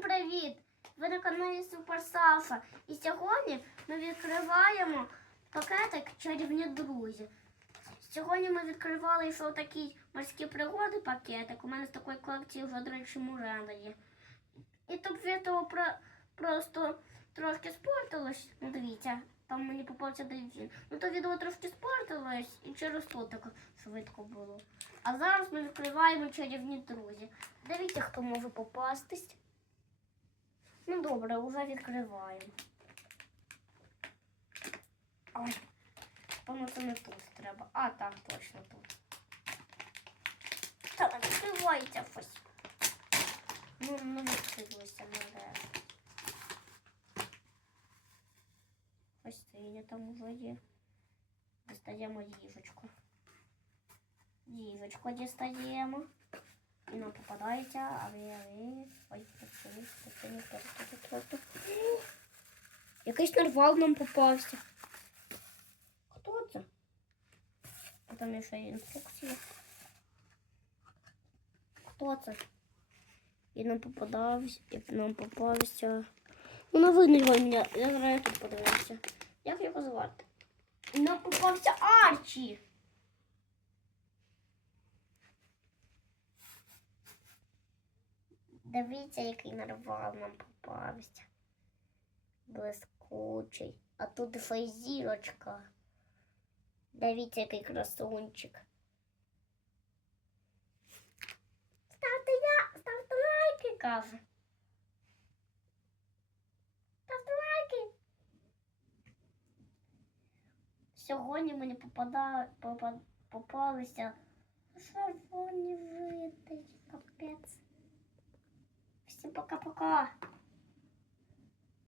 Привіт! Ви на каналі Супер Саша. І сьогодні ми відкриваємо пакетик чарівні друзі. Сьогодні ми відкривали йшов такий морські пригоди пакетик. У мене з такої колекції вже, до речі, мурена є. І тут відео про... просто трошки спортилось. Ну, дивіться, там мені попався дельфін. Ну то відео трошки спортилось і через то так швидко було. А зараз ми відкриваємо чарівні друзі. Дивіться, хто може попастись. Ну добре, вже відкриваємо. Ой, певно, це не тут треба. А, так, точно тут. Та не відкривається щось. Ну, не відкрилося, не Ось це там вже є. Дістаємо їжечку. Їжечку дістаємо. Попадається, а ви, а ви. Ой, такий, такий, такий. Якийсь нарвал нам попався. Хто це? А там є ще інструкція. Хто це? І нам попадався, і нам попався. Ну, на його ім'я. Я зараз тут подивився. Як його звати? І нам попався Арчі. Дивіться, який нарвал нам попався. Блискучий. А тут й. Дивіться, який красунчик. Ставте я, ставте лайки, каже. Ставте лайки. Сьогодні мені попада, попа, попалися червоні види. Капець. Пока-пока.